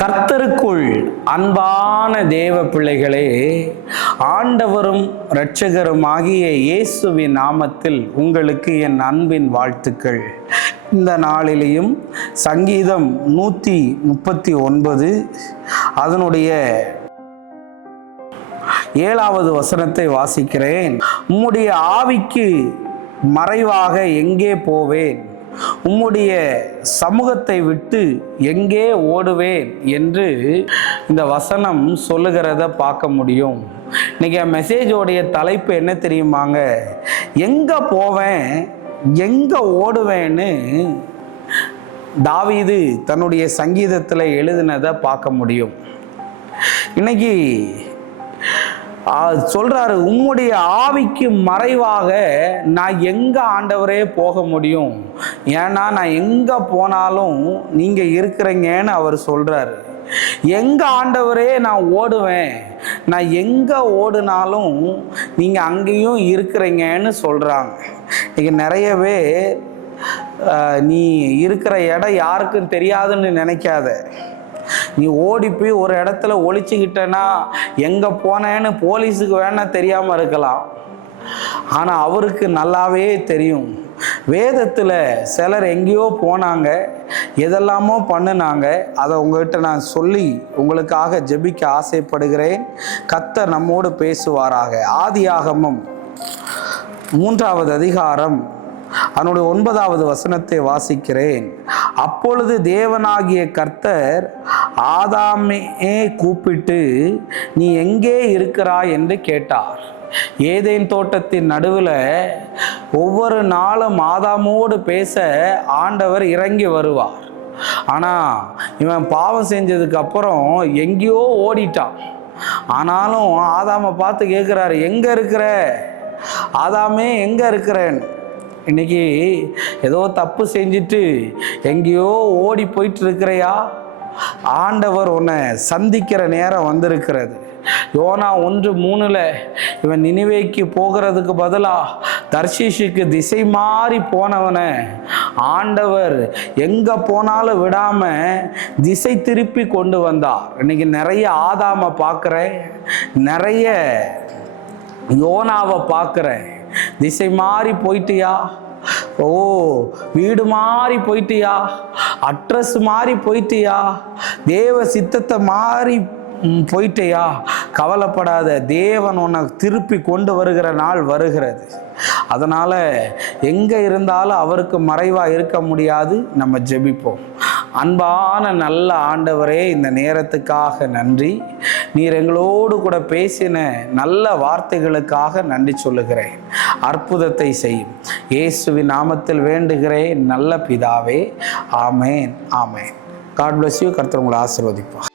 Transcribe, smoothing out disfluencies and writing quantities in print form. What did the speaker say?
கர்த்தருக்குள் அன்பான தேவ பிள்ளைகளே, ஆண்டவரும் இரட்சகருமாகிய இயேசுவின் நாமத்தில் உங்களுக்கு என் அன்பின் வாழ்த்துக்கள். இந்த நாளிலேயும் சங்கீதம் 139 அதனுடைய 7வது வசனத்தை வாசிக்கிறேன். உம்முடைய ஆவிக்கு மறைவாக எங்கே போவேன், உம்முடைய சமூகத்தை விட்டு எங்கே ஓடுவேன் என்று இந்த வசனம் சொல்லுகிறத பார்க்க முடியும். இன்னைக்கு மெசேஜோடைய தலைப்பு என்ன தெரியுமாங்க? எங்க போவேன், எங்க ஓடுவேன்னு தாவீது தன்னுடைய சங்கீதத்தில் எழுதினதை பார்க்க முடியும். இன்னைக்கு சொல்றாரு, உம்முடைய ஆவிக்கு மறைவாக நான் எங்க ஆண்டவரே போக முடியும், ஏன்னா நான் எங்க போனாலும் நீங்க இருக்கிறீங்கன்னு அவர் சொல்றாரு. எங்க ஆண்டவரே நான் ஓடுவேன், நான் எங்க ஓடுனாலும் நீங்க அங்கேயும் இருக்கிறீங்கன்னு சொல்றாங்க. இன்னைக்கு நிறையவே நீ இருக்கிற இடம் யாருக்கும் தெரியாதுன்னு நினைக்காத. நீ ஓடி போய் ஒரு இடத்துல ஒளிச்சுக்கிட்டனா எங்க போனேன்னு போலீஸுக்கு வேணா தெரியாம இருக்கலாம், ஆனா அவருக்கு நல்லாவே தெரியும். வேதத்துல சிலர் எங்கேயோ போனாங்க, எதெல்லாமோ பண்ணினாங்க. அதை உங்ககிட்ட நான் சொல்லி உங்களுக்காக ஜெபிக்க ஆசைப்படுகிறேன். கர்த்தர் நம்மோடு பேசுவாராக. ஆதியாகமம் 3வது அதிகாரம் அதனுடைய 9வது வசனத்தை வாசிக்கிறேன். அப்பொழுது தேவனாகிய கர்த்தர் ஆதாமே கூப்பிட்டு, நீ எங்கே இருக்கிறாய் என்று கேட்டார். ஏதேன் தோட்டத்தின் நடுவில் ஒவ்வொரு நாளும் ஆதாமோடு பேச ஆண்டவர் இறங்கி வருவார். ஆனா இவன் பாவம் செஞ்சதுக்கு அப்புறம் எங்கேயோ ஓடிட்டான். ஆனாலும் ஆதாமை பார்த்து கேட்கிறாரு, எங்க இருக்கிற ஆதாமே, எங்க இருக்கிறேன்னு. இன்னைக்கு ஏதோ தப்பு செஞ்சுட்டு எங்கேயோ ஓடி போயிட்டு இருக்கிறையா? ஆண்டவர் உன்னை சந்திக்கிற நேரம் வந்திருக்கிறது. யோனா 1:3 இவன் நினிவேக்கு போகிறதுக்கு பதிலா தர்ஷீஷுக்கு திசை மாறி போனவனை ஆண்டவர் எங்க போனாலும் விடாம திசை திருப்பி கொண்டு வந்தார். இன்னைக்கு நிறைய ஆதாமை பார்க்கிறேன், நிறைய யோனாவை பார்க்கிறேன். திசை மாறி போயிட்டியா? ஓ, வீடு மாறி போயிட்டியா? அட்ரஸ் மாறி போயிட்டியா? தேவ சித்தத்தை மாறி போயிட்டியா? கவலைப்படாத, தேவன் உன்னை திருப்பி கொண்டு வருகிற நாள் வருகிறது. அதனால எங்க இருந்தாலும் அவருக்கு மறைவா இருக்க முடியாது. நம்ம ஜெபிப்போம். அன்பான நல்ல ஆண்டவரே, இந்த நேரத்துக்காக நன்றி. நீர் எங்களோடு கூட பேசின நல்ல வார்த்தைகளுக்காக நன்றி சொல்லுகிறேன். அற்புதத்தை செய்யும் இயேசுவின் நாமத்தில் வேண்டுகிறேன் நல்ல பிதாவே. ஆமேன், ஆமேன். God bless you. கர்த்தர் உங்களை ஆசீர்வதிப்பார்.